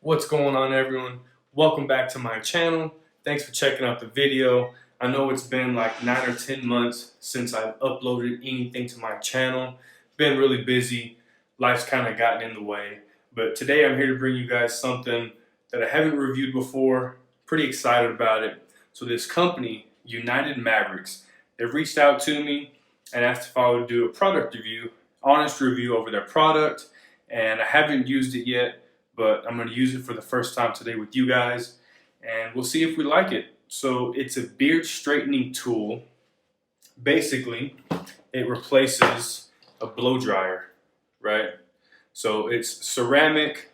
What's going on, everyone? Welcome back to my channel. Thanks for checking out the video. I know it's been like 9 or 10 months since I've uploaded anything to my channel. Been really busy. Life's kind of gotten in the way. But today I'm here to bring you guys something that I haven't reviewed before. Pretty excited about it. So this company, United Mavericks, they've reached out to me and asked if I would do a product review, honest review over their product. And I haven't used it yet, but I'm going to use it for the first time today with you guys, and we'll see if we like it. So it's a beard straightening tool. Basically, it replaces a blow dryer, right? So it's ceramic.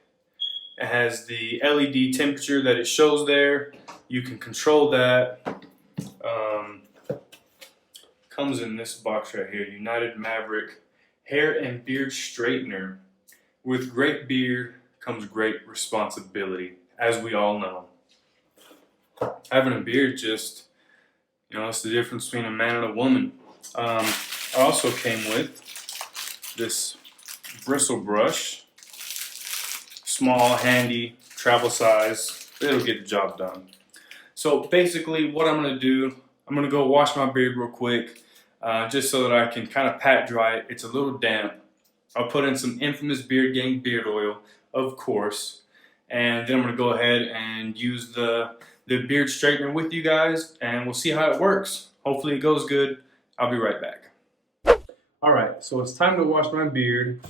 It has the LED temperature that it shows there. You can control that. Comes in this box right here, United Maverick Hair and Beard Straightener. With great beard comes great responsibility, as we all know. Having a beard just, it's the difference between a man and a woman. I also came with this bristle brush, small, handy, travel size, but it'll get the job done. So basically what I'm going to do, I'm going to go wash my beard real quick, just so that I can kind of pat dry it. It's a little damp. I'll put in some infamous Beard Gang beard oil, of course, and then I'm going to go ahead and use the beard straightener with you guys, and we'll see how it works. Hopefully it goes good. I'll be right back. Alright, so it's time to wash my beard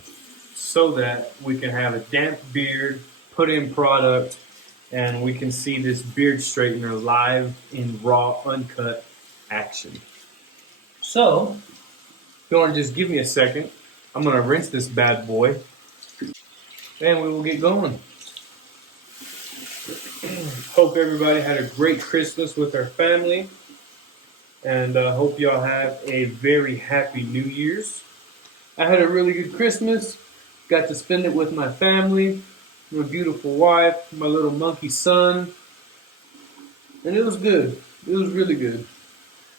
so that we can have a damp beard, put in product, and we can see this beard straightener live in raw, uncut action. So, if you want to just give me a second, I'm going to rinse this bad boy, and we will get going. Hope everybody had a great Christmas with their family, and hope y'all have a very happy New Year's. I had a really good Christmas. Got to spend it with my family, my beautiful wife, my little monkey son, and it was good. It was really good.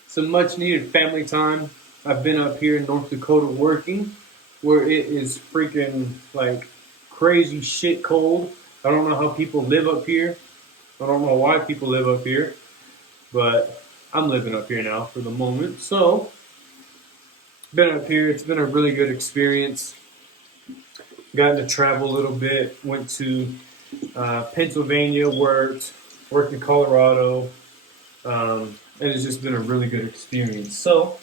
Some much needed family time. I've been up here in North Dakota working, where it is freaking like crazy shit cold. I don't know how people live up here. I don't know why people live up here, but I'm living up here now for the moment. So, been up here. It's been a really good experience. Gotten to travel a little bit. Went to Pennsylvania, worked in Colorado, and it's just been a really good experience. So,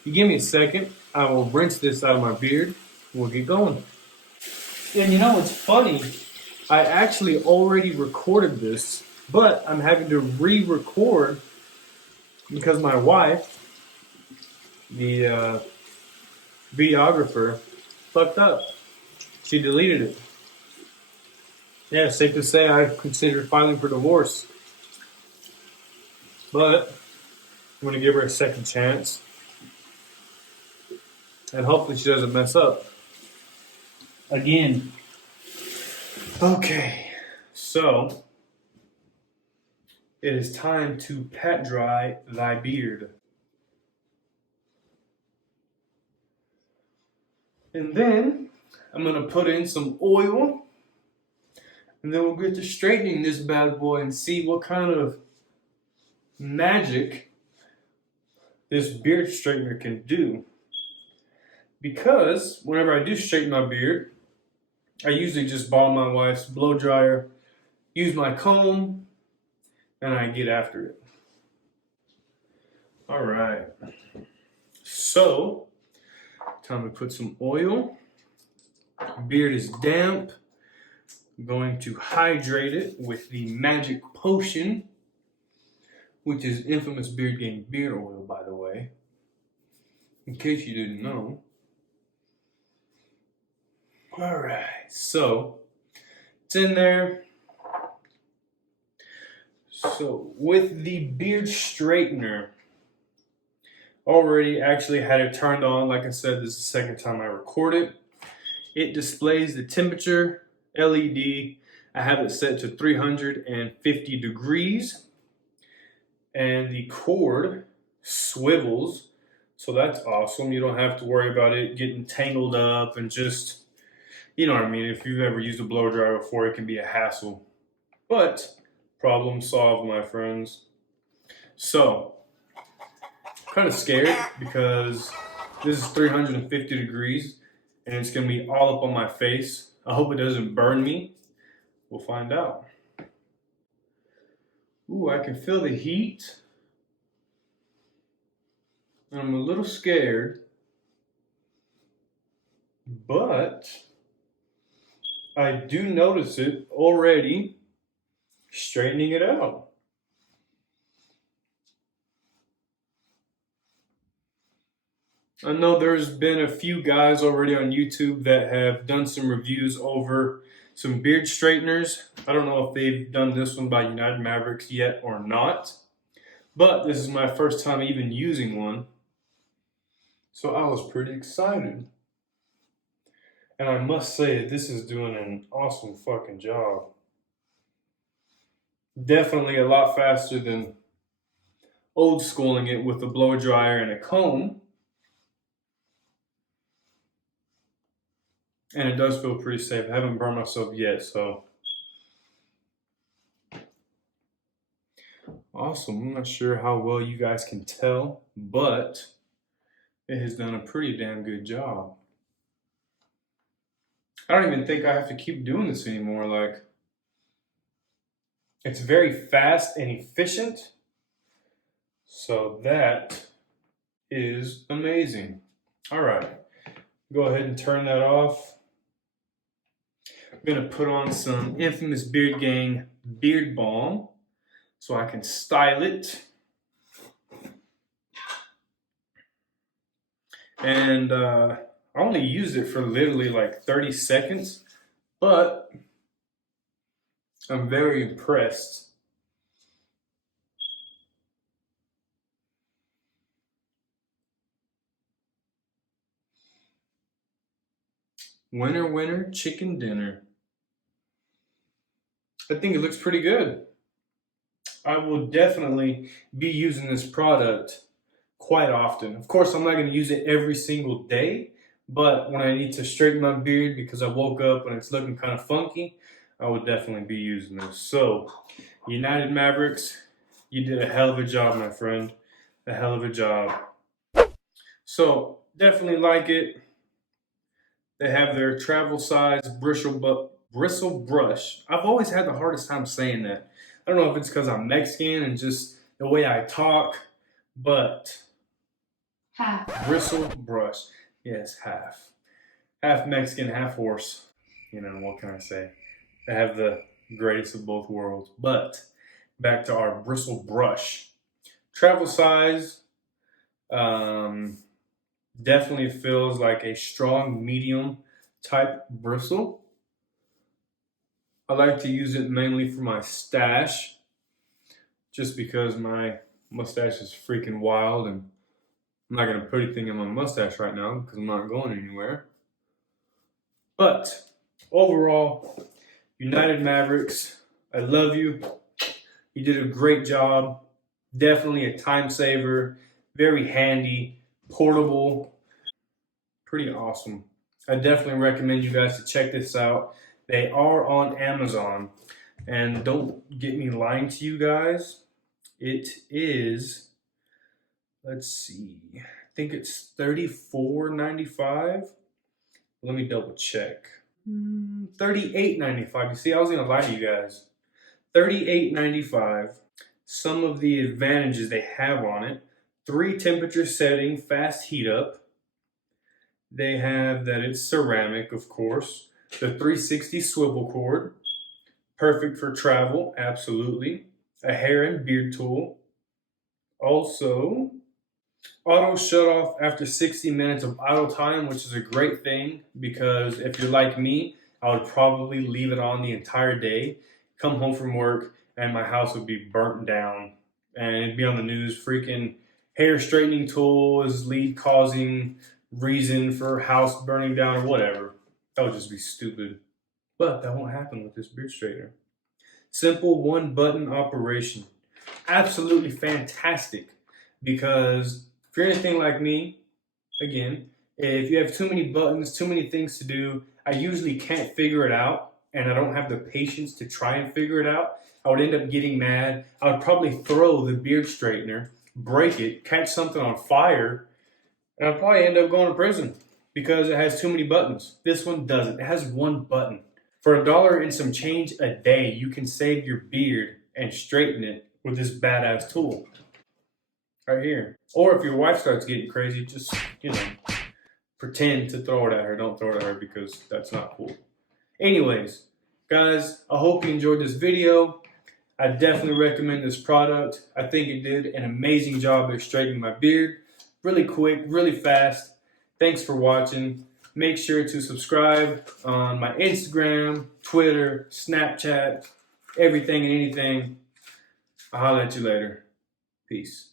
if you give me a second, I will rinse this out of my beard. We'll get going. And it's funny. I actually already recorded this, but I'm having to re-record because my wife, the videographer, fucked up. She deleted it. Yeah, it's safe to say I've considered filing for divorce. But I'm going to give her a second chance. And hopefully she doesn't mess up again. Okay, so it is time to pat dry thy beard. And then I'm going to put in some oil, and then we'll get to straightening this bad boy and see what kind of magic this beard straightener can do. Because whenever I do straighten my beard, I usually just borrow my wife's blow dryer, use my comb, and I get after it. Alright, so time to put some oil. Beard is damp. I'm going to hydrate it with the magic potion, which is infamous Beard Gang beard oil, by the way, in case you didn't know. Alright, so it's in there. So with the beard straightener, already actually had it turned on. Like I said, this is the second time I record it. It displays the temperature LED. I have it set to 350 degrees. And the cord swivels. So that's awesome. You don't have to worry about it getting tangled up and just, you know what I mean. If you've ever used a blow dryer before, it can be a hassle. But problem solved, my friends. So, kind of scared because this is 350 degrees and it's going to be all up on my face. I hope it doesn't burn me. We'll find out. Ooh, I can feel the heat. And I'm a little scared. But I do notice it already straightening it out. I know there's been a few guys already on YouTube that have done some reviews over some beard straighteners. I don't know if they've done this one by United Mavericks yet or not, but this is my first time even using one. So I was pretty excited. And I must say, this is doing an awesome fucking job. Definitely a lot faster than old schooling it with a blow dryer and a comb. And it does feel pretty safe. I haven't burned myself yet, so. Awesome. I'm not sure how well you guys can tell, but it has done a pretty damn good job. I don't even think I have to keep doing this anymore. Like, it's very fast and efficient. So that is amazing. All right. Go ahead and turn that off. I'm going to put on some Infamous Beard Gang beard balm so I can style it. And I only used it for literally like 30 seconds, but I'm very impressed. Winner, winner, chicken dinner. I think it looks pretty good. I will definitely be using this product quite often. Of course, I'm not going to use it every single day, but when I need to straighten my beard because I woke up and it's looking kind of funky, I would definitely be using this. So, United Mavericks, you did a hell of a job, my friend. A hell of a job. So, definitely like it. They have their travel size bristle brush. I've always had the hardest time saying that. I don't know if it's because I'm Mexican and just the way I talk, but bristle brush. Yes, half. Half Mexican, half horse. You know, what can I say? They have the greatest of both worlds. But back to our bristle brush. Travel size definitely feels like a strong medium type bristle. I like to use it mainly for my stash, just because my mustache is freaking wild and I'm not going to put anything in my mustache right now because I'm not going anywhere. But overall, United Mavericks, I love you. You did a great job. Definitely a time saver, very handy, portable, pretty awesome. I definitely recommend you guys to check this out. They are on Amazon. And don't get me lying to you guys. It is, let's see, I think it's $34.95. Let me double check. $38.95. You see, I was gonna lie to you guys. $38.95. Some of the advantages they have on it: 3 temperature setting, fast heat up. They have that it's ceramic, of course. The 360 swivel cord, perfect for travel, absolutely. A hair and beard tool. Also, auto shut off after 60 minutes of idle time, which is a great thing because if you're like me, I would probably leave it on the entire day, come home from work, and my house would be burnt down. And it'd be on the news, freaking hair straightening tool is lead causing reason for house burning down or whatever. That would just be stupid. But that won't happen with this beard straightener. Simple one button operation. Absolutely fantastic because if you're anything like me, again, if you have too many buttons, too many things to do, I usually can't figure it out. and I don't have the patience to try and figure it out, I would end up getting mad. I would probably throw the beard straightener, break it, catch something on fire, and I'd probably end up going to prison because it has too many buttons. This one doesn't. It has one button. For $1 and some change a day, you can save your beard and straighten it with this badass tool right here. Or if your wife starts getting crazy, just, pretend to throw it at her. Don't throw it at her because that's not cool. Anyways, guys, I hope you enjoyed this video. I definitely recommend this product. I think it did an amazing job at straightening my beard. Really quick, really fast. Thanks for watching. Make sure to subscribe on my Instagram, Twitter, Snapchat, everything and anything. I'll holler at you later. Peace.